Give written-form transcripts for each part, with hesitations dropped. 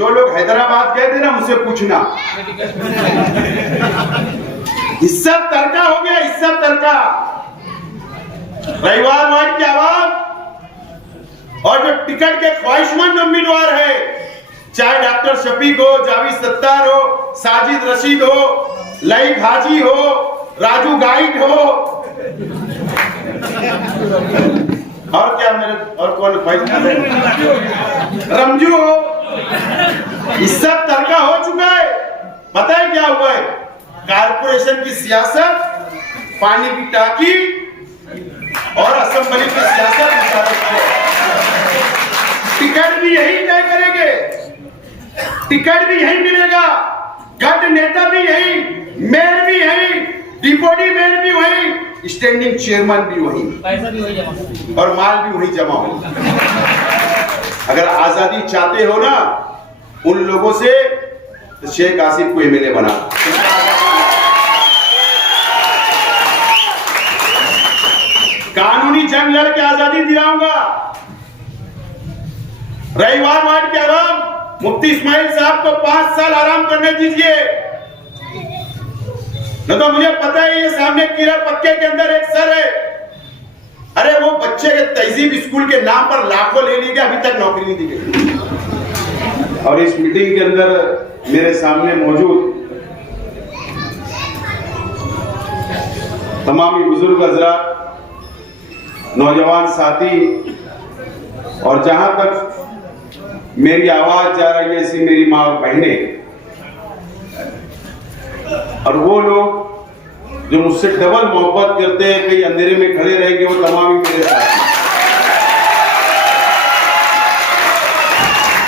जो लोग हैदराबाद गए थे ना मुझसे पूछना, हिस्सा तरका हो गया, हिस्सा तरका। रविवार वार्ड की आवाम और जो टिकट के ख्वाहिशमंद उम्मीदवार है, चाहे डॉक्टर शफीक हो, जावेद सत्तार हो, साजिद रशीद हो, लईक हाजी हो, राजू गाइड हो, और क्या मेरे और कौन रमजू हो, इस सब तरका हो चुका है। पता है क्या हुआ है? कारपोरेशन की सियासत, पानी की टाकी और असेंबली की सियासत, टिकट भी यही तय करेंगे, टिकट भी यही मिलेगा, गठ नेता भी यही, मेयर भी यही, डिप्टी मेयर भी वही, स्टैंडिंग चेयरमैन भी वही, पैसा भी वही जमा और माल भी वही जमा हो। अगर आजादी चाहते हो ना उन लोगों से, तो शेख आसिफ को एमएलए बना। कानूनी जंग लड़ के आजादी दिलाऊंगा। रविवार वार्ड के आवाम, मुफ्ती इस्माइल साहब को 5 साल आराम करने दीजिए, न तो मुझे पता है ये सामने कीड़ा पक्के के अंदर एक सर है, अरे वो बच्चे के तहजीब स्कूल के नाम पर लाखों ले ली गई, अभी तक नौकरी नहीं दी गई। और इस मीटिंग के अंदर मेरे सामने मौजूद तमाम बुजुर्ग हजरात, नौजवान साथी, और जहां तक मेरी आवाज जा रही है ऐसी मेरी माँ और बहनें, और वो लोग जो मुझसे डबल मोहब्बत करते हैं, कहीं अंधेरे में खड़े रहेंगे, वो तमाम ही मेरे साथ हैं।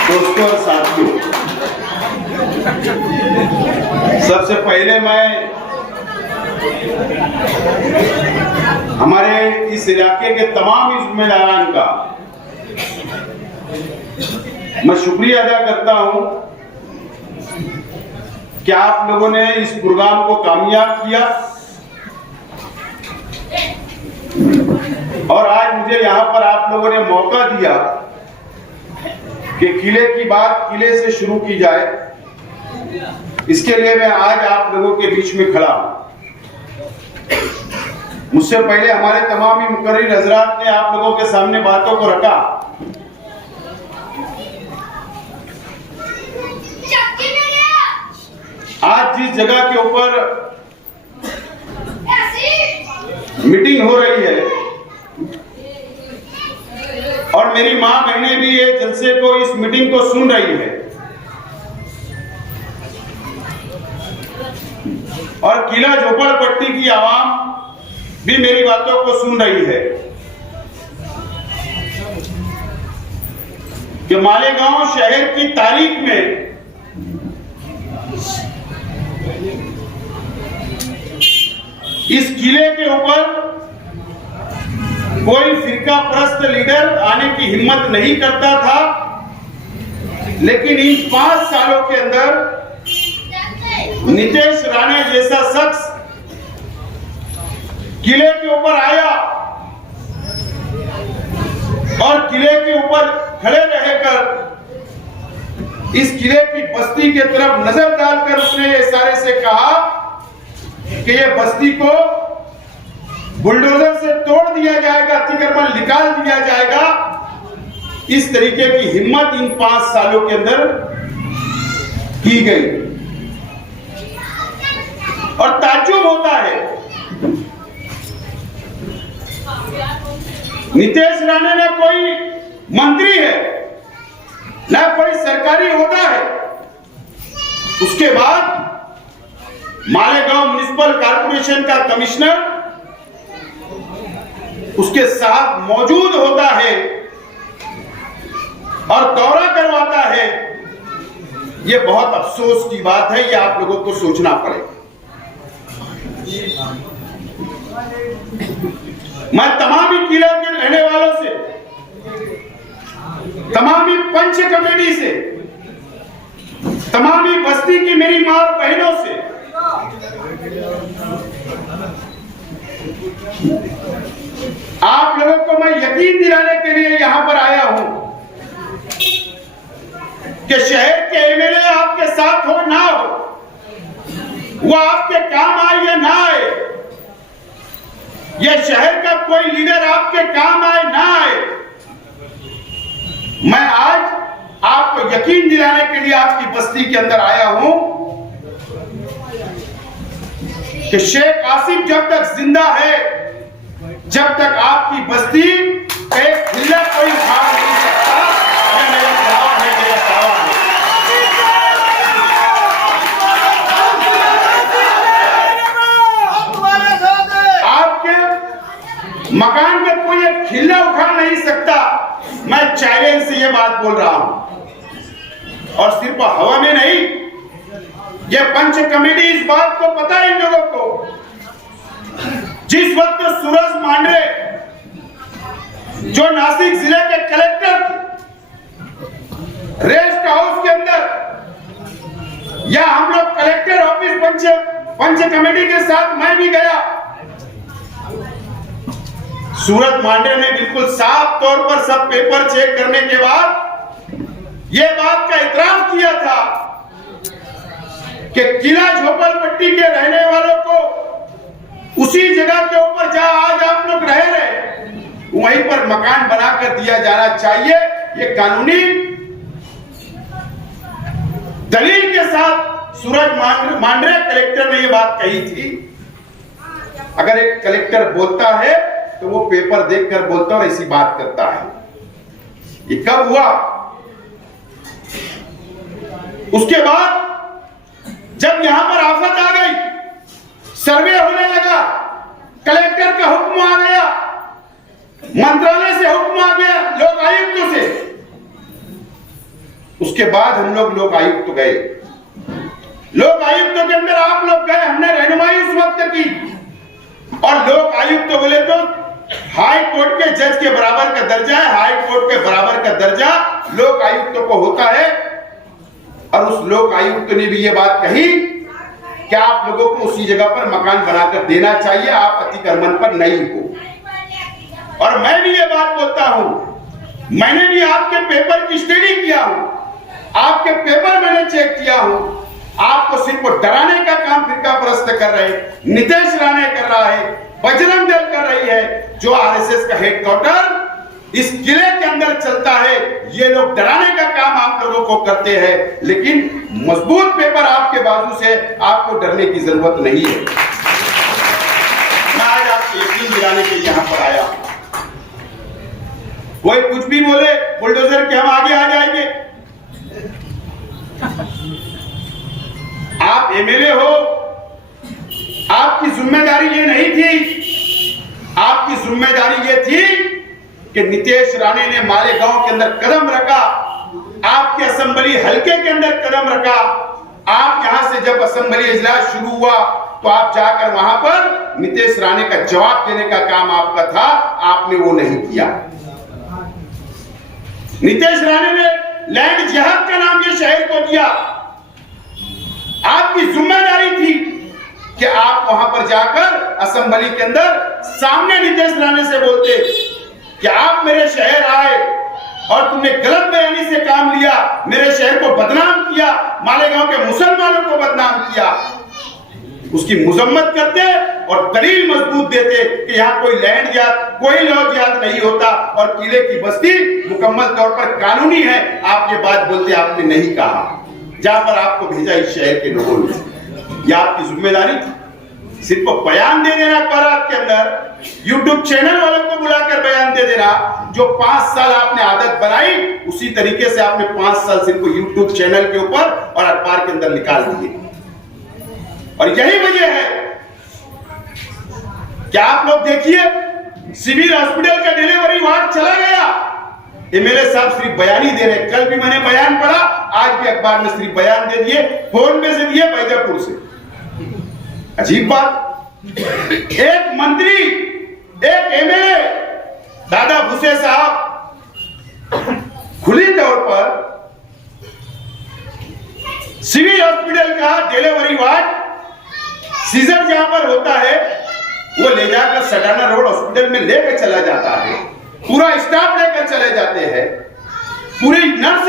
दोस्तों और साथियों, सबसे पहले मैं हमारे इस इलाके के तमाम जिम्मेदारान का मैं शुक्रिया अदा करता हूं कि आप लोगों ने इस प्रोग्राम को कामयाब किया, और आज मुझे यहां पर आप लोगों ने मौका दिया कि किले की बात किले से शुरू की जाए। इसके लिए मैं आज आप लोगों के बीच में खड़ा हूं। मुझसे पहले हमारे तमाम ही मुकर्रिर हजरात ने आप लोगों के सामने बातों को रखा। आज जिस जगह के ऊपर मीटिंग हो रही है, और मेरी मां बहनें भी ये जलसे को, इस मीटिंग को सुन रही है, और किला झोपड़पट्टी की आवाम भी मेरी बातों को सुन रही है कि मालेगांव शहर की तारीख में इस किले के ऊपर कोई फिरका परस्त लीडर आने की हिम्मत नहीं करता था, लेकिन इन 5 सालों के अंदर नीतीश राणे जैसा शख्स किले के ऊपर आया और किले के ऊपर खड़े रहकर इस किले की बस्ती की तरफ नजर डालकर उसने ये इशारे से कहा कि ये बस्ती को बुलडोजर से तोड़ दिया जाएगा, अतिक्रमण निकाल दिया जाएगा। इस तरीके की हिम्मत इन 5 सालों के अंदर की गई, और ताज्जुब होता है नीतीश राणे ने कोई मंत्री है ना कोई सरकारी ओहदा है, उसके बाद मालेगांव म्युनिसिपल कॉर्पोरेशन का कमिश्नर उसके साथ मौजूद होता है और दौरा करवाता है। यह बहुत अफसोस की बात है, यह आप लोगों को सोचना पड़ेगा। मैं तमाम ही किले के रहने वालों से, तमाम ही पंच कमेटी से, तमाम ही बस्ती की मेरी मां और बहनों से आप लोगों को मैं यकीन दिलाने के लिए यहां पर आया हूं कि शहर के एमएलए आपके साथ हो ना हो, वो आपके काम आए या ना आए, ये शहर का कोई लीडर आपके काम आए ना आए, मैं आज आपको यकीन दिलाने के लिए आपकी बस्ती के अंदर आया हूं कि शेख आसिफ जब तक जिंदा है, जब तक आपकी बस्ती एक खिल्ला कोई उखाड़ नहीं सकता। ये मेरा दावा है, मेरा दावा है। आपके मकान में कोई एक खिल्ला उखाड़ नहीं सकता। मैं चैलेंज से ये बात बोल रहा हूं, और सिर्फ हवा में नहीं, ये पंच कमेटी इस बात को पता है इन लोगों को। जिस वक्त सूरज मांडरे जो नासिक जिले के कलेक्टर रेस्ट हाउस के अंदर, या हम लोग कलेक्टर ऑफिस पंच कमेटी के साथ मैं भी गया, सूरज मांडरे ने बिल्कुल साफ तौर पर सब पेपर चेक करने के बाद यह बात का इतराफ किया था कि किला झोपड़पट्टी के रहने वालों को उसी जगह के ऊपर जहां आज आप लोग रह रहे, वहीं पर मकान बनाकर दिया जाना चाहिए। ये कानूनी दलील के साथ सूरज मांडरे कलेक्टर ने ये बात कही थी। अगर एक कलेक्टर बोलता है तो वो पेपर देखकर बोलता और ऐसी बात करता है। ये कब हुआ? उसके बाद जब यहां पर आफत आ गई, सर्वे होने लगा, कलेक्टर का हुक्म आ गया, मंत्रालय से हुक्म आ गया, लोक आयुक्तों से, उसके बाद हम लोग आयुक्त गए। लोक आयुक्तों के अंदर आप लोग गए, हमने रहनुमाई उस वक्त की, और लोक आयुक्त बोले तो हाई कोर्ट के जज के बराबर का दर्जा है, हाई कोर्ट के बराबर का दर्जा लोक आयुक्तों को होता है। और उस लोक आयुक्त ने भी ये बात कही कि आप लोगों को उसी जगह पर मकान बनाकर देना चाहिए, आप अतिक्रमण पर नहीं हो। और मैं भी ये बात बोलता हूं, मैंने भी आपके पेपर की स्टडी किया हूं, आपके पेपर मैंने चेक किया हूं। आपको सिर्फ डराने का काम फिरका परस्त कर रहे, नीतीश राणे कर रहा है, बजरंग दल कर रही है, जो आरएसएस का हेडक्वार्टर इस किले के अंदर चलता है। ये लोग डराने का काम आप लोगों को करते हैं, लेकिन मजबूत पेपर आपके बाजू से, आपको डरने की जरूरत नहीं है। मैं आज आपको यकीन दिलाने के लिए यहां पर आया हूं। कोई कुछ भी बोले बुलडोजर के हम आगे आ जाएंगे। आप एमएलए हो, आपकी जिम्मेदारी ये नहीं थी, आपकी जिम्मेदारी ये थी कि नीतीश राणे ने मालेगांव के अंदर कदम रखा, आपके असेंबली हलके के अंदर कदम रखा। आप यहां से जब असेंबली इजलास शुरू हुआ तो आप जाकर वहां पर नीतीश राणे का जवाब देने का काम आपका था, आपने वो नहीं किया। नीतीश राणे ने लैंड जिहाद का नाम ये शहर को दिया। आपकी जिम्मेदारी थी कि आप वहां पर जाकर असेंबली के अंदर सामने नीतीश राणे से बोलते कि आप मेरे शहर आए और तुमने गलत बयानी से काम लिया, मेरे शहर को बदनाम किया, मालेगांव के मुसलमानों को बदनाम किया। उसकी मजम्मत करते और दलील मजबूत देते कि यहाँ कोई लैंड जिहाद, कोई लॉ जिहाद नहीं होता और किले की बस्ती मुकम्मल तौर पर कानूनी है। आप ये बात बोलते, आपने नहीं कहा, जहां पर आपको भेजा इस शहर के लोगों ने। यह आपकी जिम्मेदारी थी। सिर्फ बयान दे देना बारात के अंदर, यूट्यूब चैनल वालों को बुलाकर बयान दे देना, जो 5 साल आपने आदत बनाई, उसी तरीके से आपने 5 साल सिर्फ यूट्यूब चैनल के ऊपर और अखबार के अंदर निकाल दिए। और यही वजह है कि आप लोग देखिए, सिविल हॉस्पिटल का डिलीवरी वार्ड चला गया, एमएलए साहब सिर्फ बयान ही दे रहे। कल भी मैंने बयान पढ़ा, आज भी अखबार में सिर्फ बयान दे दिए, फोन पे से दिए, बैजापुर से। अजीब बात, एक मंत्री, एक एमएलए दादा भूसे साहब खुली तौर पर सिविल हॉस्पिटल का डिलीवरी वार्ड सीजर जहां पर होता है वो ले जाकर सटाना रोड हॉस्पिटल में लेकर चला जाता है, पूरा स्टाफ लेकर चले जाते हैं, पूरी नर्स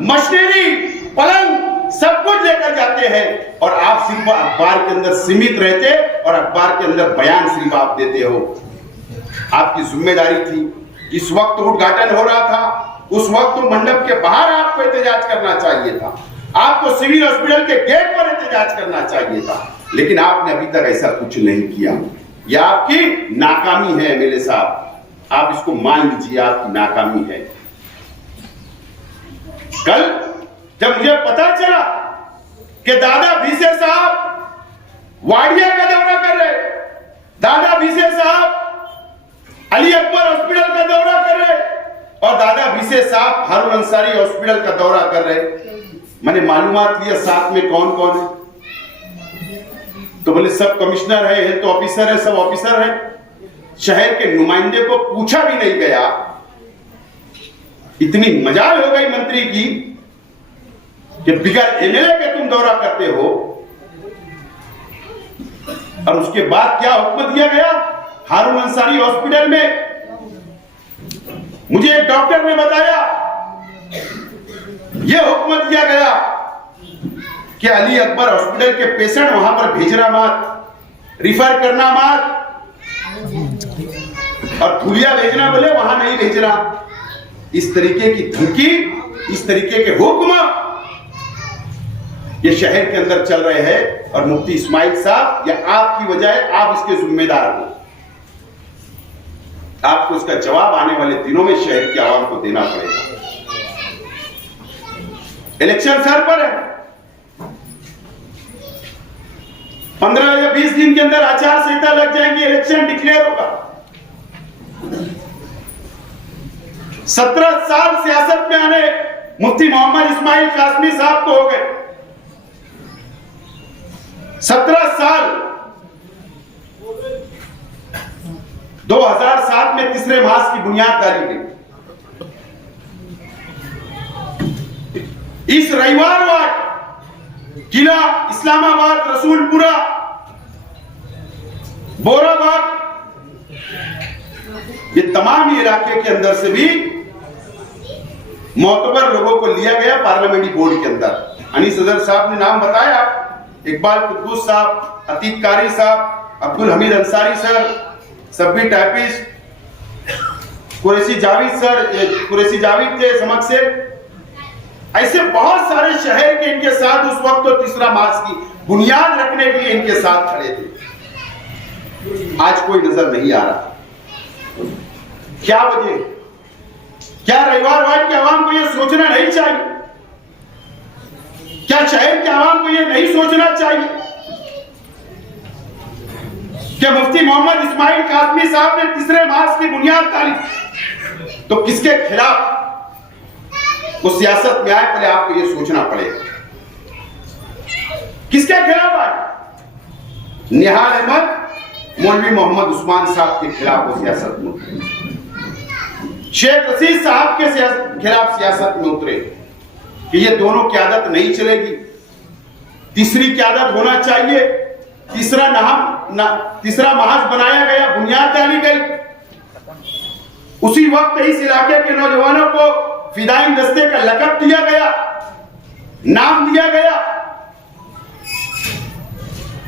मशीनरी, पलंग सब कुछ लेकर जाते हैं और आप सिर्फ अखबार के अंदर सीमित रहते और अखबार के अंदर बयान सिर्फ आप देते हो। आपकी जिम्मेदारी थी, इस वक्त उद्घाटन हो रहा था, उस वक्त तो मंडप के बाहर आपको एहतजाज करना चाहिए था, आपको सिविल हॉस्पिटल के गेट पर एहतजाज करना चाहिए था, लेकिन आपने अभी तक ऐसा कुछ नहीं किया। यह आपकी नाकामी है एमएलए साहब, आप इसको मान लीजिए, आपकी नाकामी है। कल जब मुझे पता चला कि दादा भीसे साहब वाडिया का दौरा कर रहे, दादा भीसे साहब अली अकबर हॉस्पिटल का दौरा कर रहे और दादा भीसे साहब हारून अंसारी हॉस्पिटल का दौरा कर रहे, मैंने मालूमात लिया साथ में कौन कौन है, तो बोले सब कमिश्नर है, हेल्थ ऑफिसर है, सब ऑफिसर है। शहर के नुमाइंदे को पूछा भी नहीं गया। इतनी मजाल हो गई मंत्री की कि बिगैर एमएलए के तुम दौरा करते हो। और उसके बाद क्या हुक्म दिया गया हारून अंसारी हॉस्पिटल में? मुझे एक डॉक्टर ने बताया, यह हुक्म दिया गया कि अली अकबर हॉस्पिटल के पेशेंट वहां पर भेजना मत, रिफर करना मत, और धुलिया भेजना बोले वहां नहीं भेजना। इस तरीके की धमकी, इस तरीके के हुक्म ये शहर के अंदर चल रहे हैं और मुफ्ती इस्माइल साहब, या आपकी वजह है, आप इसके जिम्मेदार हो। आपको इसका जवाब आने वाले दिनों में शहर की आवाम को देना पड़ेगा। इलेक्शन सर पर है, 15 या 20 दिन के अंदर आचार संहिता लग जाएंगी, इलेक्शन डिक्लेयर होगा। 17 साल सियासत में आने मुफ्ती मोहम्मद इस्माइल कासमी साहब को हो गए। 17 साल 2007 में तीसरे मास की बुनियाद डाली गई। इस रविवार वार किला, इस्लामाबाद, रसूलपुरा, बोराबाद, ये तमाम इलाके के अंदर से भी मोतबर लोगों को लिया गया पार्लियामेंट्री बोर्ड के अंदर। अनीस अजहर साहब ने नाम बताया, इकबाल कुद्दूस साहब, Atiq Qari sahab, Abdul Hamid Ansari sir, Sabbi typist, Qureshi Javed sir, Qureshi Javed थे समझ से, ऐसे बहुत सारे शहर के इनके साथ उस वक्त तो तीसरा मास की बुनियाद रखने के लिए इनके साथ खड़े थे। आज कोई नजर नहीं आ रहा। क्या वजह? क्या रविवार वार की आवाम को यह सोचना नहीं चाहिए? क्या शहर की आवाम को यह नहीं सोचना चाहिए कि मुफ्ती मोहम्मद इस्माइल कासमी साहब ने तीसरे मास की बुनियाद डाली, तो किसके खिलाफ वो सियासत में आए? पहले आपको यह सोचना पड़ेगा किसके खिलाफ आए। निहाल अहमद मौलवी मोहम्मद उस्मान साहब के खिलाफ वो सियासत में उतरे, शेख रशीद साहब के खिलाफ सियासत में उतरे कि ये दोनों क़यादत नहीं चलेगी, तीसरी क़यादत होना चाहिए, तीसरा महाज बनाया गया, बुनियाद डाली गई। उसी वक्त इस इलाके के नौजवानों को फिदाइन दस्ते का लक़ब दिया गया, नाम दिया गया।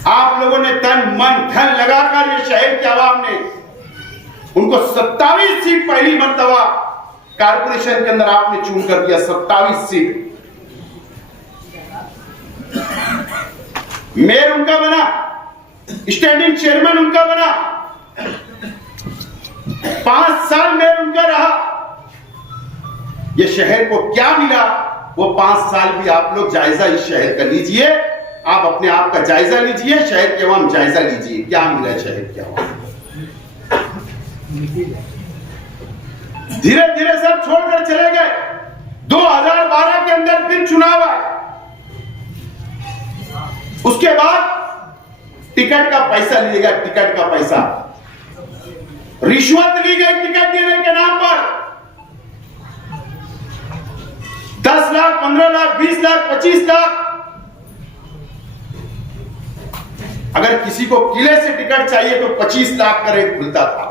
आप लोगों ने तन मन धन लगाकर ये शहर की आवाम ने उनको 27 सीट पहली मर्तबा कारपोरेशन के अंदर आपने चुन कर दिया। 27 सीट मेयर उनका बना, स्टैंडिंग चेयरमैन उनका बना, 5 साल मेयर उनका रहा। ये शहर को क्या मिला वो 5 साल भी आप लोग जायजा इस शहर का लीजिए, आप अपने आप का जायजा लीजिए, शहर के आवाम जायजा लीजिए क्या मिला शहर के आवाम। धीरे धीरे सब छोड़कर चले गए। 2012 के अंदर फिर चुनाव आए, उसके बाद टिकट का पैसा लिया गया, टिकट का पैसा, रिश्वत ली गई टिकट देने के नाम पर। 10 लाख, 15 लाख, 20 लाख, 25 लाख। अगर किसी को किले से टिकट चाहिए तो 25 लाख का रेट खुलता था,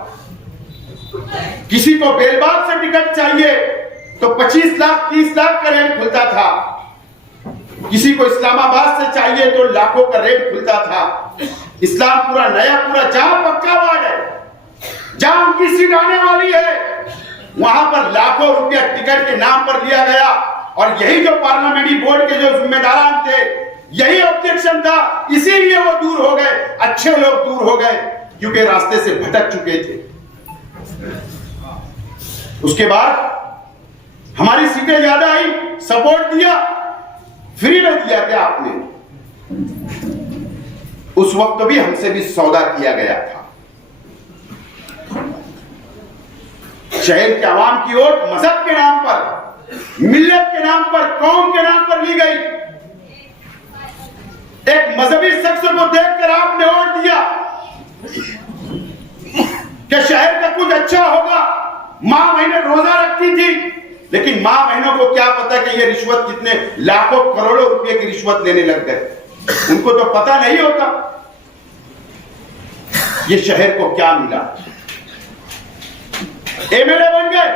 किसी को बेलबाग से टिकट चाहिए तो 25 लाख 30 लाख का रेट खुलता था। किसी को इस्लामाबाद से चाहिए तो लाखों का रेट खुलता था। इस्लामपुरा नया पूरा जहां पक्का वार्ड है, जहां उनकी सीट आने वाली है, वहां पर लाखों रुपया टिकट के नाम पर लिया गया। और यही जो पार्लियामेंट्री बोर्ड के जो जिम्मेदारान थे, यही ऑब्जेक्शन था, इसीलिए वो दूर हो गए, अच्छे लोग दूर हो गए, क्योंकि रास्ते से भटक चुके थे। उसके बाद हमारी सीटें ज्यादा आई, सपोर्ट दिया, फ्री में दिया क्या आपने? उस वक्त भी हमसे भी सौदा किया गया था। शहर के आवाम की वोट मजहब के नाम पर, मिल्लत के नाम पर, कौम के नाम पर ली गई। एक मजहबी शख्स को देखकर आपने वोट दिया कि शहर का कुछ अच्छा होगा। मां बहनें रोजा रखती थी, लेकिन मां बहनों को क्या पता कि ये रिश्वत कितने लाखों करोड़ों रुपए की रिश्वत लेने लग गए। उनको तो पता नहीं होता ये शहर को क्या मिला। एमएलए बन गए,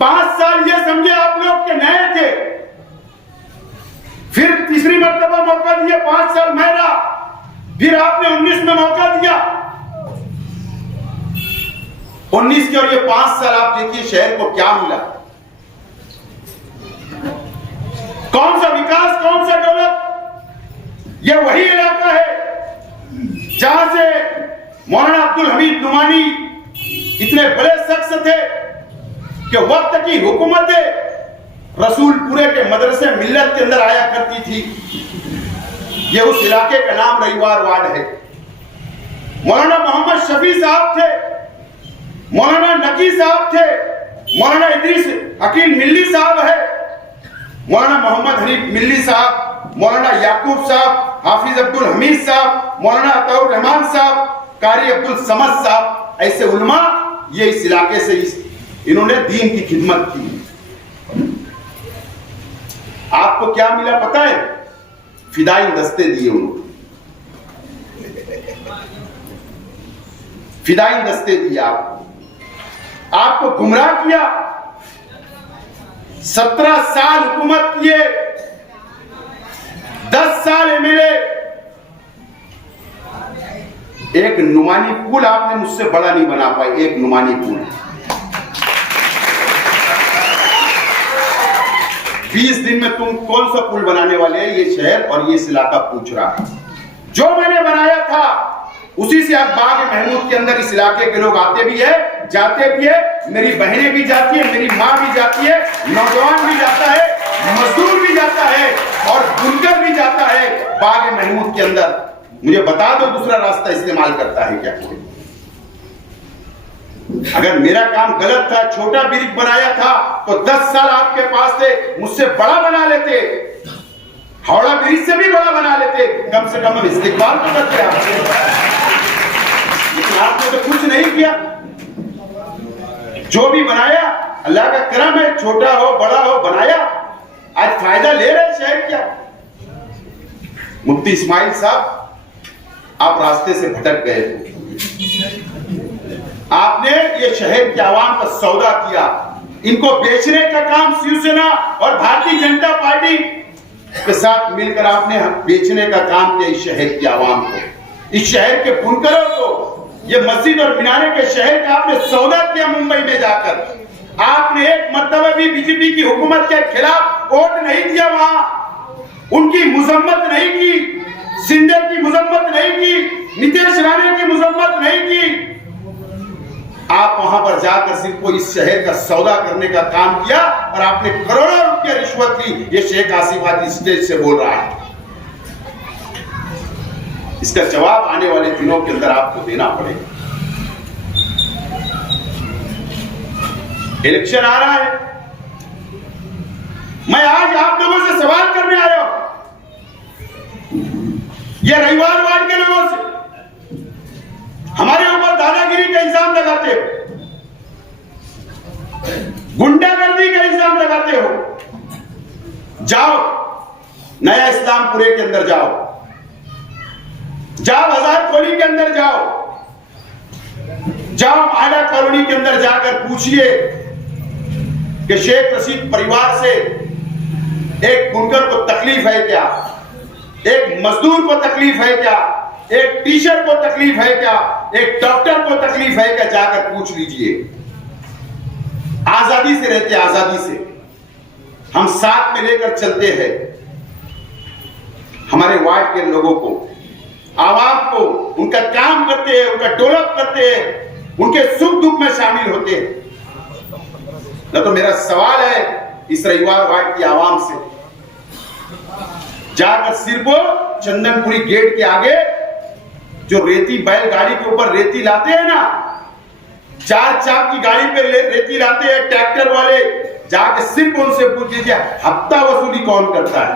5 साल ये समझे आप लोग के नए थे, फिर तीसरी मर्तबा मौका दिया, 5 साल मैं रहा, फिर आपने 19 में मौका दिया, 19 के और ये 5 साल आप देखिए शहर को क्या मिला। कौन सा विकास, कौन सा डेवलप। ये वही इलाका है जहां से मौलाना अब्दुल हमीद नुमानी इतने बड़े शख्स थे कि वक्त की हुकूमतें रसूलपुरे के मदरसे मिल्लत के अंदर आया करती थी। ये उस इलाके का नाम रविवार वार्ड है। मौलाना मोहम्मद शफी साहब थे, मौलाना नकी साहब थे, मौलाना इदरीस अकील मिल्ली साहब है, मौलाना मोहम्मद हनीफ मिल्ली साहब, मौलाना याकूब साहब, हाफिज अब्दुल हमीद साहब, मौलाना अताउर रहमान साहब, कारी अब्दुल समद साहब, ऐसे उलमा ये इस इलाके से इन्होंने दीन की खिदमत की। आपको क्या मिला पता है? फिदाई दस्ते दिए उन्होंने, फिदाई दस्ते दिए आपको गुमराह किया। 17 साल हुकूमत किए, 10 साल एमएलए। एक नुमानी पुल आपने मुझसे बड़ा नहीं बना पाए, एक नुमानी पुल। 20 दिन में तुम कौन सा पुल बनाने वाले हैं? ये शहर और ये इलाका पूछ रहा है। जो मैंने बनाया था उसी से अब बाग महमूद के अंदर इस इलाके के लोग आते भी है, जाते भी है, मेरी बहनें भी जाती है, मेरी माँ भी जाती है, नौजवान भी जाता है, मजदूर भी जाता है और बुनकर भी जाता है बाग महमूद के अंदर। मुझे बता दो दूसरा रास्ता इस्तेमाल करता है क्या कोई? अगर मेरा काम गलत था, छोटा ब्रिज बनाया था, तो 10 साल आपके पास थे, मुझसे बड़ा बना लेते, हावड़ा ब्रिज से भी बड़ा बना लेते, कम से कम हम इस्तेमाल तो करते आपसे। लेकिन आपने तो कुछ नहीं किया। जो भी बनाया अल्लाह का करम है, छोटा हो बड़ा हो बनाया, आज फायदा ले रहे शहर क्या। मुफ्ती इस्माइल साहब, आप रास्ते से भटक गए थे, आपने ये शहर के आवाम का सौदा किया। इनको बेचने का काम शिवसेना और भारतीय जनता पार्टी के साथ मिलकर आपने बेचने का काम किया इस शहर के आवाम को, इस शहर के बुनकरों को। ये मस्जिद और मीनारे के शहर का आपने सौदा किया मुंबई में जाकर। आपने एक मर्तबा भी बीजेपी की हुकूमत के खिलाफ वोट नहीं दिया, वहां उनकी मुजम्मत नहीं की, शिंदे की मुजम्मत नहीं की, नीतीश राणे की मुजम्मत नहीं की। आप वहां पर जाकर सिर्फ को इस शहर का सौदा करने का काम किया और आपने करोड़ों रुपया रिश्वत ली। ये शेख आसिफ आज स्टेज से बोल रहा है। इसका जवाब आने वाले दिनों के अंदर आपको देना पड़ेगा। इलेक्शन आ रहा है, मैं आज आप लोगों से सवाल करने आया हूं, ये रविवार वार्ड के लोगों से। हमारे ऊपर दादागिरी का इल्जाम लगाते हो, गुंडागर्दी का इल्जाम लगाते हो। जाओ नया इस्लामपुरे के अंदर जाओ, जाओ आजाद कॉलोनी के अंदर जाओ, जाओ मायला कॉलोनी के अंदर जाकर पूछिए कि शेख रशीद परिवार से एक बुनकर को तकलीफ है क्या, एक मजदूर को तकलीफ है क्या, एक टीचर को तकलीफ है क्या, एक डॉक्टर को तकलीफ है क्या, जाकर पूछ लीजिए। आजादी से रहते, आजादी से हम साथ में लेकर चलते हैं। हमारे वार्ड के लोगों को, आवाम को, उनका काम करते हैं, उनका डेवलप करते हैं, उनके सुख दुख में शामिल होते हैं। न तो मेरा सवाल है इस रविवार वार्ड की आवाम से, जाकर सिर्फ चंदनपुरी गेट के आगे जो रेती बैलगाड़ी के ऊपर रेती लाते हैं ना, 4 चाक की गाड़ी पे रेती लाते हैं ट्रैक्टर वाले, जाके सिर्फ उनसे पूछ लीजिए हफ्ता वसूली कौन करता है।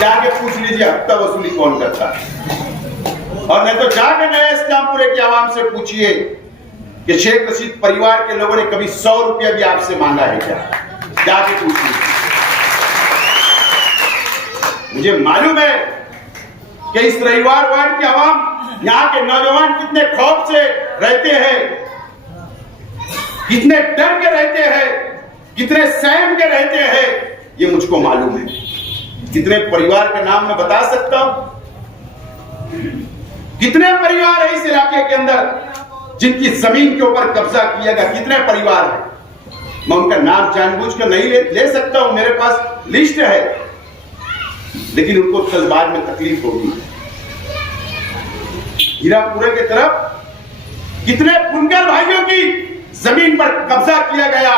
जाके पूछ लीजिए हफ्ता वसूली कौन करता है। और नहीं तो जाकर नया इस्लामपुरे की आवाम से पूछिए कि शेख रशीद परिवार के लोगों ने कभी 100 रुपया भी आपसे मांगा है क्या, जाके पूछिए। मुझे मालूम है कि इस रविवार वार्ड की आवाम, यहाँ के नौजवान कितने खौफ से रहते हैं, कितने डर के रहते हैं, कितने सहम के रहते हैं, ये मुझको मालूम है। कितने परिवार का नाम मैं बता सकता हूं। कितने परिवार है इस इलाके के अंदर जिनकी जमीन के ऊपर कब्जा किया गया, कितने परिवार है। मैं उनका नाम जानबूझकर नहीं ले सकता हूं, मेरे पास लिस्ट है, लेकिन उनको कल बाद में तकलीफ होगी। हीरापुरे की तरफ कितने बुनकर भाइयों की जमीन पर कब्जा किया गया,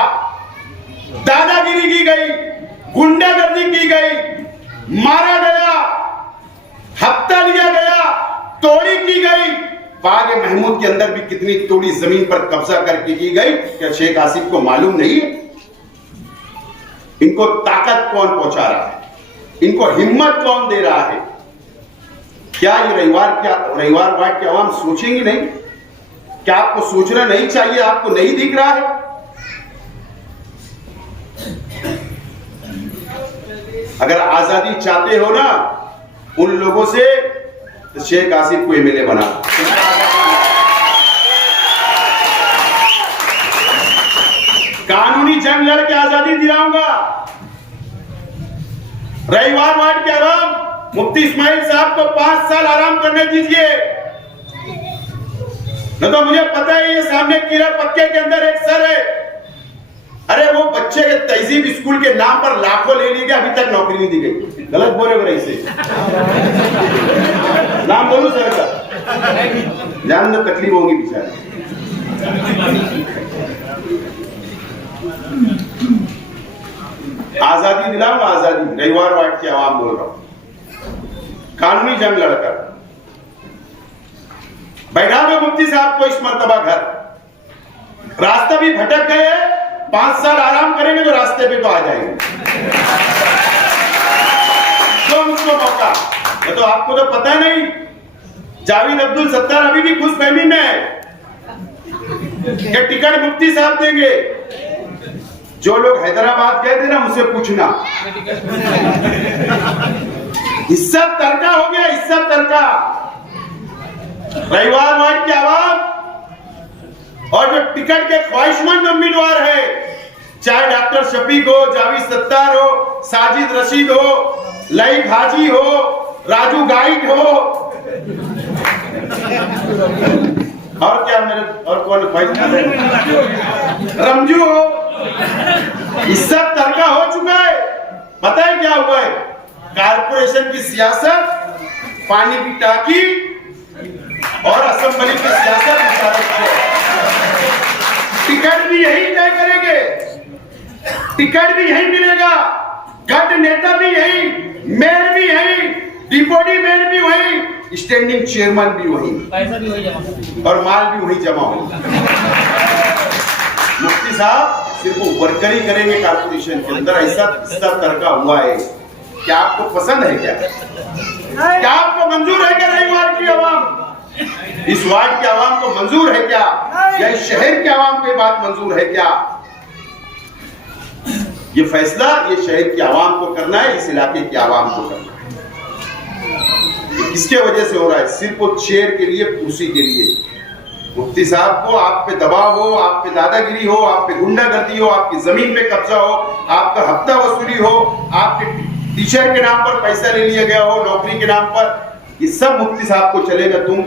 दादागिरी की गई, गुंडागर्दी की गई, मारा गया, हफ्ता लिया गया, तोड़ी की गई। बाग महमूद के अंदर भी कितनी तोड़ी जमीन पर कब्जा करके की गई, क्या शेख आसिफ को मालूम नहीं है? इनको ताकत कौन पहुंचा रहा है, इनको हिम्मत कौन दे रहा है? क्या ये रविवार वार्ड की आवाम सोचेंगे नहीं? क्या आपको सोचना नहीं चाहिए? आपको नहीं दिख रहा है? अगर आजादी चाहते हो ना उन लोगों से, तो शेख आसिफ को एमएलए बना। कानूनी जंग लड़के आजादी दिलाऊंगा। रविवार वार्ड के आवाम, मुफ्ती इस्माइल साहब को 5 साल आराम करने दीजिए। न तो मुझे पता है ये सामने कीड़ा पक्के के अंदर एक सर है, अरे वो बच्चे के तहजीब स्कूल के नाम पर लाखों ले ली गई, अभी तक नौकरी नहीं दी गई। गलत बोले हो रही से नाम बोलू सर का, जान में तकलीफ होगी बेचारे। आजादी दिलाऊंगा, आजादी। रविवार वार्ड की आवाम बोल रहा हूं, कानूनी जंग लड़कर बैठा दो मुफ्ती साहब को इस मर्तबा घर। रास्ता भी भटक गए, 5 साल आराम करेंगे तो रास्ते पे तो आ जाएंगे। तो मुझको मौका, ये तो आपको तो पता नहीं, जावेद अब्दुल सत्तार अभी भी खुशफहमी में है कि टिकट मुफ्ती साहब देंगे। जो लोग हैदराबाद गए थे ना, मुझसे पूछना, हिस्सा तरका हो गया, हिस्सा तरका। रविवार वार्ड की आवाम और जो टिकट के ख्वाहिशमंद उम्मीदवार है, चाहे डॉक्टर शफीक हो, जावेद सत्तार हो, साजिद रशीद हो, लईक हाजी हो, राजू गाइड हो, और क्या मेरे और कौन रमजू हो, हिस्सा तरका हो चुका है। पता है क्या हुआ है? कारपोरेशन की सियासत, पानी की टाकी और असेंबली की सियासत, टिकट भी यही तय करेंगे, टिकट भी यही मिलेगा, गठ नेता भी यही, मेयर भी यही, डिप्टी मेयर भी वही, स्टैंडिंग चेयरमैन भी वही, पैसा भी वही जमा और माल भी वही जमा होगा। मुफ्ती साहब सिर्फ वर्करी करेंगे कारपोरेशन के अंदर, ऐसा हिस्सा तरका हुआ है। क्या आपको पसंद है? क्या आपको मंजूर है क्या? रविवार की आवाम, इस वार्ड के आवाम को मंजूर है क्या? या इस शहर के आवाम को बात मंजूर है क्या? ये फैसला ये शहर की आवाम को करना है, इस इलाके की आवाम को करना है। किसके वजह से हो रहा है? सिर्फ वो चेयर के लिए, कुर्सी के लिए। मुफ्ती साहब को आप पे दबाव हो, आप पे दादागिरी हो, आप पे गुंडागर्दी हो, आपकी जमीन पे कब्जा हो, आपका हफ्ता वसूली हो, आपके टीचर के नाम पर पैसा ले लिया गया हो, नौकरी के नाम पर, ये सब मुफ्ती साहब को चलेगा। तुम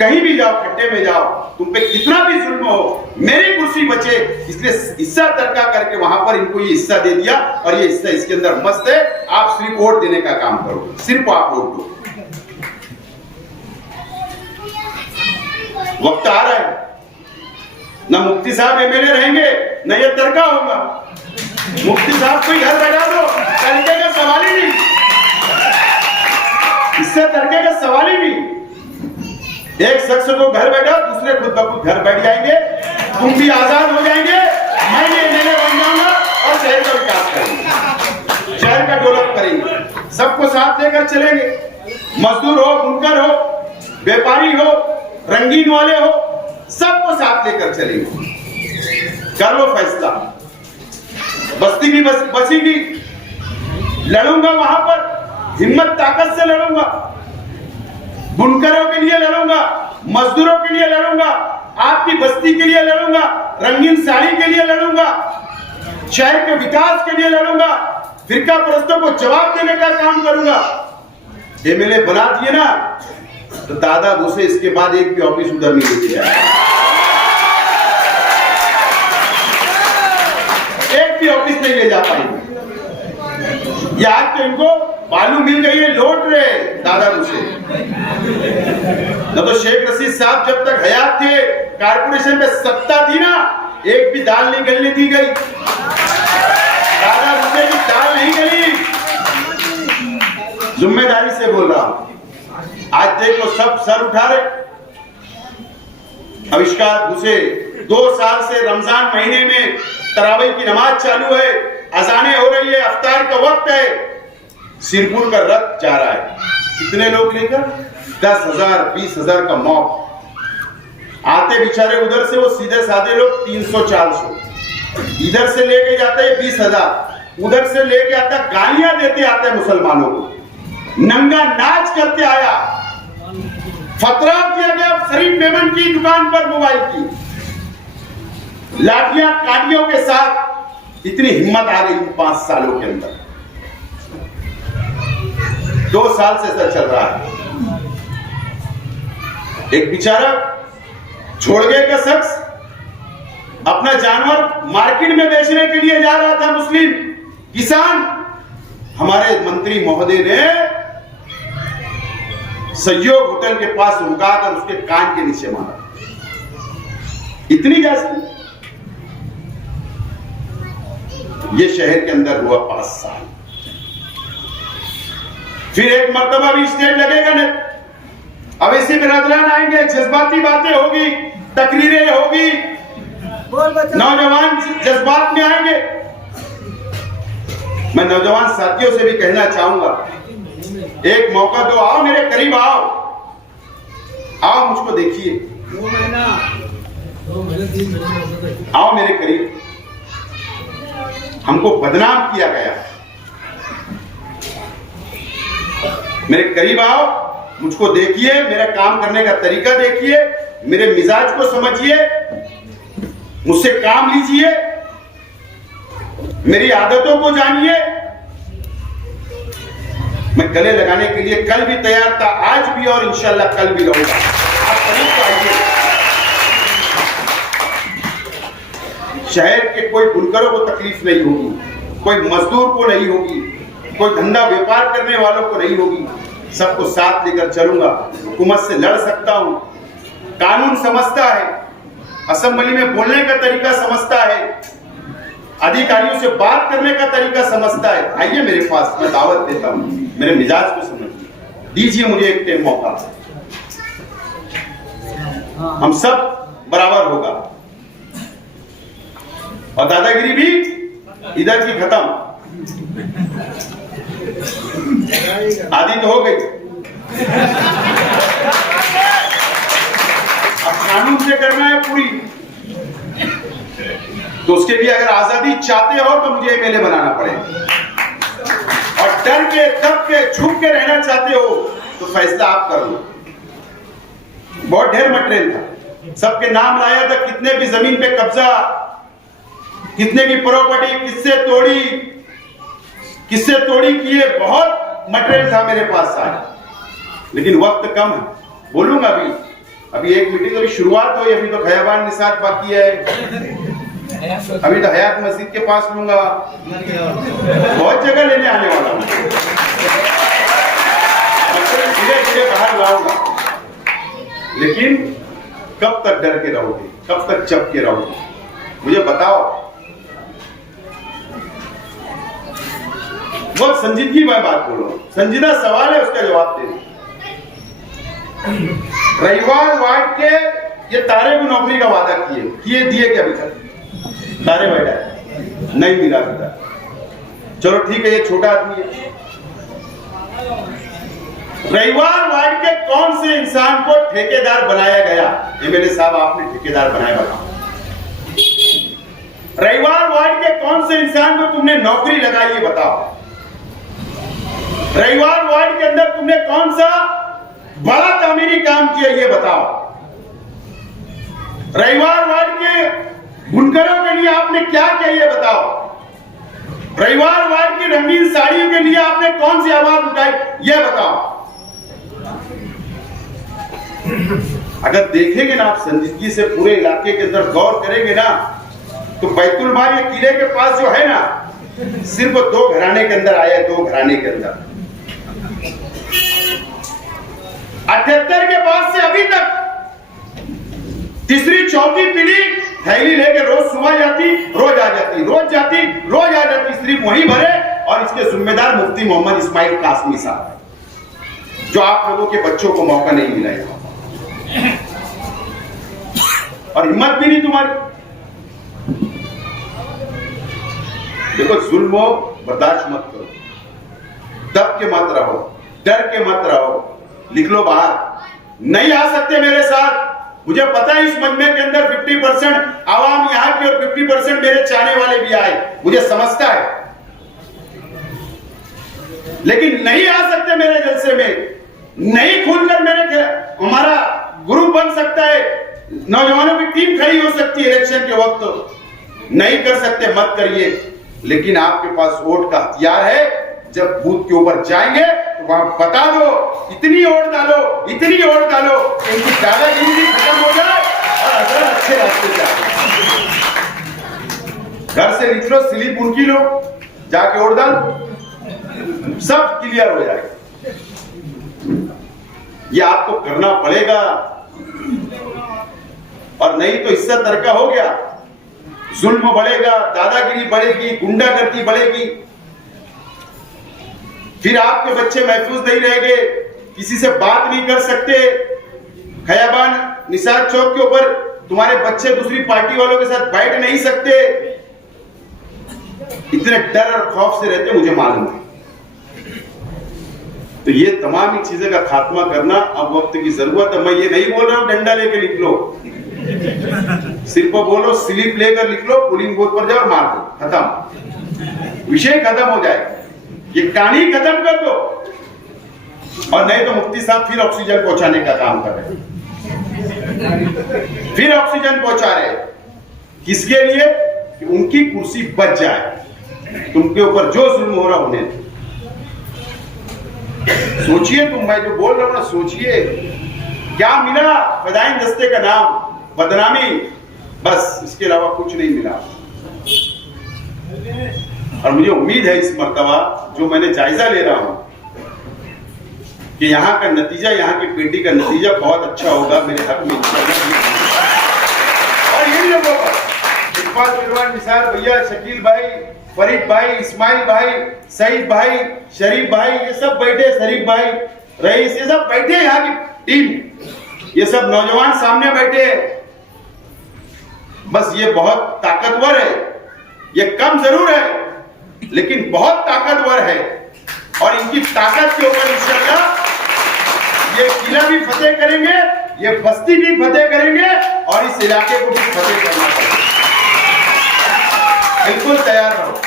कहीं भी जाओ, खड्डे में जाओ, तुम पे कितना भी जुल्म हो, मेरी कुर्सी बचे, इसलिए हिस्सा तरका करके वहां पर इनको ये हिस्सा दे दिया और ये हिस्सा इसके अंदर मस्त है। आप सिर्फ वोट देने का काम करो, सिर्फ आप वोट दो। वक्त आ रहा है, ना मुफ्ती साहब एमएलए रहेंगे, ना ये तरका होगा। मुफ्ती साहब को घर बैठा दो, तरके का सवाल ही नहीं, इससे तरके का सवाल ही नहीं। एक शख्स को घर बैठा, दूसरे खुद ब खुद घर बैठ जाएंगे, तुम भी आजाद हो जाएंगे, मैं भी एमएलए बन जाऊंगा और शहर का विकास करेंगे, शहर का डेवलप करेंगे, सबको साथ लेकर चलेंगे। मजदूर हो, बुनकर हो, व्यापारी हो, रंगीन वाले हो, सबको साथ लेकर चलेंगे। कर लो फैसला, बस्ती भी बसेगी, लड़ूंगा वहां पर, हिम्मत ताकत से लड़ूंगा, बुनकरों के लिए लड़ूंगा, मजदूरों के लिए लड़ूंगा, आपकी बस्ती के लिए लड़ूंगा, रंगीन साड़ी के लिए लड़ूंगा, शहर के विकास के लिए लड़ूंगा, फिरका परस्तों को जवाब देने का काम करूंगा। एमएलए बना दिए ना तो दादा घुसे, इसके बाद एक भी ऑफिस उधर नहीं लेके जाए, एक भी ऑफिस नहीं ले जा पाएंगे। आज तो इनको बालू मिल गई है, लौट रहे दादा घुसे। न तो शेख रशीद साहब जब तक हयात थे, कारपोरेशन में सत्ता थी ना, एक भी दाल नहीं गलने दी गई, दादा घुसे की दाल नहीं गली। जिम्मेदारी से बोल रहा हूं, आज देखो सब सर उठा रहे। आविष्कार घुसे 2 साल से रमजान महीने में तरावी की नमाज चालू है, अजानें हो रही है, अफ्तार का वक्त है, सिरपुर का रथ जा रहा है, कितने लोग लेकर 10,000 20,000 का मॉब आते बेचारे, उधर से वो सीधे साधे लोग 300-400, इधर से लेके जाते हैं 20,000, उधर से लेके आता गालियां देते आते हैं मुसलमानों को, नंगा नाच करते आया, फतरा किया गया शरीफ मेमन की दुकान पर मोबाइल की, लाठियां काटियों के साथ। इतनी हिम्मत आ गई 5 सालों के अंदर, 2 साल से ऐसा चल रहा है। एक बेचारा छोड़ गए का शख्स अपना जानवर मार्केट में बेचने के लिए जा रहा था, मुस्लिम किसान, हमारे मंत्री महोदय ने सहयोग होटल के पास रुकाकर उसके कान के नीचे मारा। इतनी गैस ये शहर के अंदर हुआ 5 साल। फिर एक मर्तबा भी स्टेज लगेगा न, अब इसी में रदलान आएंगे, जज्बाती बातें होगी, तकरीरें होगी, नौजवान जज्बात में आएंगे। मैं नौजवान साथियों से भी कहना चाहूंगा, एक मौका दो, आओ मेरे करीब, आओ मुझको देखिए, आओ मेरे करीब। हमको बदनाम किया गया, मेरे करीब आओ, मुझको देखिए, मेरा काम करने का तरीका देखिए, मेरे मिजाज को समझिए, मुझसे काम लीजिए, मेरी आदतों को जानिए। मैं गले लगाने के लिए कल भी तैयार था, आज भी और इंशाल्लाह कल भी रहूंगा। आप करीब तो आइए। शहर के कोई बुनकरों को तकलीफ नहीं होगी, कोई मजदूर को नहीं होगी, कोई धंधा व्यापार करने वालों को नहीं होगी, सबको साथ लेकर चलूंगा। हुकूमत से लड़ सकता हूं, कानून समझता है, असेंबली में बोलने का तरीका समझता है, अधिकारियों से बात करने का तरीका समझता है। आइए मेरे पास, मैं दावत देता हूं, मेरे मिजाज को समझिए, दीजिए मुझे एक टाइम मौका, हम सब बराबर होगा। और दादागिरी भी इधर की खत्म, आदि तो हो गई, अब कानून से करना है पूरी। तो उसके लिए अगर आजादी चाहते हो तो मुझे एमएलए बनाना पड़ेगा, और डर के दब के छुप के रहना चाहते हो तो फैसला आप कर लो। बहुत ढेर मटेरियल था, सबके नाम लाया था, कितने भी जमीन पे कब्जा, कितने की प्रॉपर्टी किससे तोड़ी किए, बहुत मटेरियल था मेरे पास आज, लेकिन वक्त कम है। बोलूंगा अभी एक मीटिंग अभी शुरुआत हुई, अभी तो खयाबान निसात बाकी है, अभी तो हयात मस्जिद के पास लूंगा, बहुत जगह लेने आने वाला हूं, धीरे धीरे बाहर लाऊंगा। लेकिन कब तक डर के रहोगे, कब तक चप के रहोगे, मुझे बताओ। बहुत संजीदगी में बात बोलो, संजीदा सवाल है, उसका जवाब दे। रविवार वार्ड के ये तारे को नौकरी का वादा किए दिए क्या अभी तक? तारे बैठा है, नहीं मिला अभी तक। चलो ठीक है, ये छोटा आदमी है। रविवार वार्ड के कौन से इंसान को ठेकेदार बनाया गया? एमएलए साहब आपने ठेकेदार बनाया, बताओ। रविवार वार्ड के कौन से इंसान को तुमने नौकरी लगाई, ये बताओ। रविवार वार्ड के अंदर तुमने कौन सा बड़ा तामीरी काम किया, ये बताओ। रविवार वार्ड के बुनकरों के लिए आपने क्या किया, ये बताओ। रविवार वार्ड की रंगीन साड़ियों के लिए आपने कौन सी आवाज उठाई, ये बताओ। अगर देखेंगे ना आप संजीदगी से, पूरे इलाके के अंदर गौर करेंगे ना, तो बैतुल माल ये किले के पास जो है ना, सिर्फ 2 घराने के अंदर आया है, 2 घराने के अंदर। 78 के बाद से अभी तक तीसरी चौथी पीढ़ी थैली लेके रोज सुबह जाती, रोज आ जाती, रोज जाती, रोज आ जाती, सिर्फ वही भरे। और इसके जिम्मेदार मुफ्ती मोहम्मद इस्माइल कासमी साहब, जो आप लोगों के बच्चों को मौका नहीं मिला है, और हिम्मत भी नहीं तुम्हारी। देखो, जुल्म बर्दाश्त मत करो, दब के मत रहो, डर के मत रहो, निकलो बाहर। नहीं आ सकते मेरे साथ, मुझे पता है इस मजमे के अंदर 50% आवाम यहाँ की और 50% मेरे चाहने वाले भी आए, मुझे समझता है, लेकिन नहीं आ सकते मेरे जलसे में। नहीं खुलकर मेरे हमारा ग्रुप बन सकता है, नौजवानों की टीम खड़ी हो सकती है इलेक्शन के वक्त, नहीं कर सकते मत करिए, लेकिन आपके पास वोट का हथियार है। जब बूथ के ऊपर जाएंगे तो वहां बता दो, इतनी वोट डालो, इतनी वोट डालो, इनकी दादागिरी भी खत्म हो जाए और अगर अच्छे रास्ते जाए। घर से निकलो, स्लिप उनकी लो, जाके वोट डाल, सब क्लियर हो जाएगा। ये आपको करना पड़ेगा, और नहीं तो इससे तरका हो गया, जुल्म बढ़ेगा, दादागिरी बढ़ेगी, गुंडागर्दी बढ़ेगी, फिर आपके बच्चे महफूज नहीं रहेंगे, किसी से बात नहीं कर सकते। खयाबान निसार चौक के ऊपर तुम्हारे बच्चे दूसरी पार्टी वालों के साथ बैठ नहीं सकते, इतने डर और खौफ से रहते, मुझे मालूम है। तो ये तमाम ही चीजें का खात्मा करना अब वक्त की जरूरत है। मैं ये नहीं बोल रहा हूं डंडा लेके लिख लो, सिर्फ बोलो स्लिप लेकर लिख लो, पोलिंग बूथ पर जाओ, मार दो, खत्म, विषय खत्म हो जाएगा, ये कहानी खत्म कर दो। और नहीं तो मुफ्ती साहब फिर ऑक्सीजन पहुंचाने का काम कर रहे हैं, फिर ऑक्सीजन पहुंचा रहे हैं, किसके लिए? कि उनकी कुर्सी बच जाए, तुमके ऊपर जो जुल्म हो रहा होने। सोचिए तुम, मैं जो बोल रहा हूं ना, सोचिए क्या मिला? फदाइन दस्ते का नाम, बदनामी, बस, इसके अलावा कुछ नहीं मिला। और मुझे उम्मीद है इस मर्तबा जो मैंने जायजा ले रहा हूं कि यहाँ का नतीजा, यहाँ की पेटी का नतीजा बहुत अच्छा होगा मेरे हक में। और इन लोगों पर इकबाल फिरवान निसार भैया, शकील भाई, फरीद भाई, इस्माइल भाई, सईद भाई, शरीफ भाई, ये सब बैठे, शरीफ भाई, रईस, ये सब बैठे, यहाँ की टीम, ये सब नौजवान सामने बैठे। बस ये बहुत ताकतवर है, ये कम जरूर है लेकिन बहुत ताकतवर है, और इनकी ताकत के ऊपर इंशाअल्लाह ये किला भी फतेह करेंगे, ये बस्ती भी फतेह करेंगे, और इस इलाके को भी फतेह करना पड़ेगा। बिल्कुल तैयार रहो,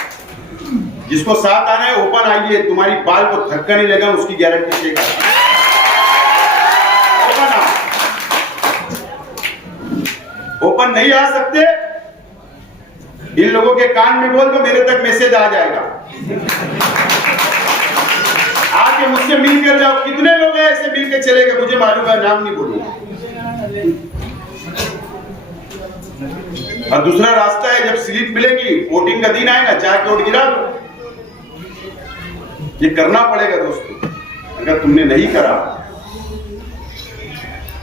जिसको साथ आना है ओपन आइए, तुम्हारी बाल को धक्का नहीं लगा, उसकी गारंटी शेख। नहीं आ सकते, इन लोगों के कान में बोल दो, मेरे तक मैसेज आ जाएगा, आके मुझसे मिल कर जाओ। कितने लोग हैं ऐसे मिल के चले गए, मुझे मालूम है, नाम नहीं बोलूंगा। और दूसरा रास्ता है, जब स्लिप मिलेगी, वोटिंग का दिन आएगा, जाके वोट गिरा लो। ये करना पड़ेगा दोस्तों, अगर तुमने नहीं करा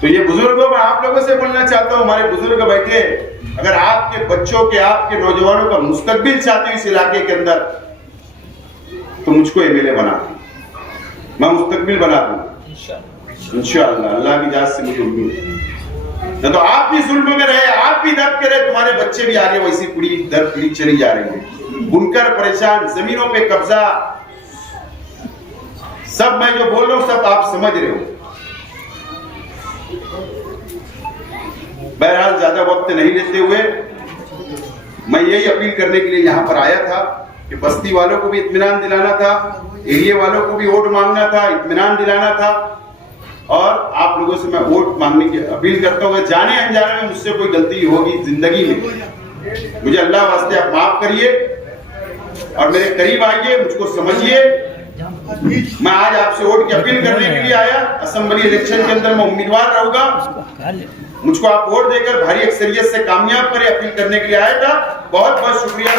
तो ये बुजुर्गों, मैं आप लोगों से बोलना चाहता हूं, हमारे बुजुर्ग बैठे, अगर आपके बच्चों के, आपके नौजवानों का मुस्तकबिल चाहते हो इस इलाके के अंदर, तो मुझको एमएलए बना दो, मैं मुस्तकबिल बना दूं इंशाअल्लाह, अल्लाह की इजाजत से मुझे उम्मीद है। तो आप भी जुल्म में रहे, आप भी दब के रहे, तुम्हारे बच्चे भी आगे वैसी पीढ़ी दर पीढ़ी चली जा रही है, बुनकर परेशान, जमीनों पे कब्जा, सब मैं जो बोल रहा हूं सब आप समझ रहे हो। बहरहाल ज्यादा वक्त नहीं लेते हुए मैं यही अपील करने के लिए यहाँ पर आया था कि बस्ती वालों को भी इत्मीनान दिलाना था, एरिया वालों को भी वोट मांगना था, इत्मीनान दिलाना था, और आप लोगों से मैं वोट मांगने की अपील करता हूँ। जाने अनजाने में मुझसे कोई गलती होगी जिंदगी में, मुझे अल्लाह वास्ते आप माफ करिए और मेरे करीब आइए, मुझको समझिए। मैं आज आपसे वोट की अपील करने के लिए आया। असेंबली इलेक्शन के अंदर मैं उम्मीदवार रहूंगा, मुझको आप वोट देकर भारी अक्सरियत से कामयाब करें, अपील करने के लिए आया था। बहुत बहुत शुक्रिया।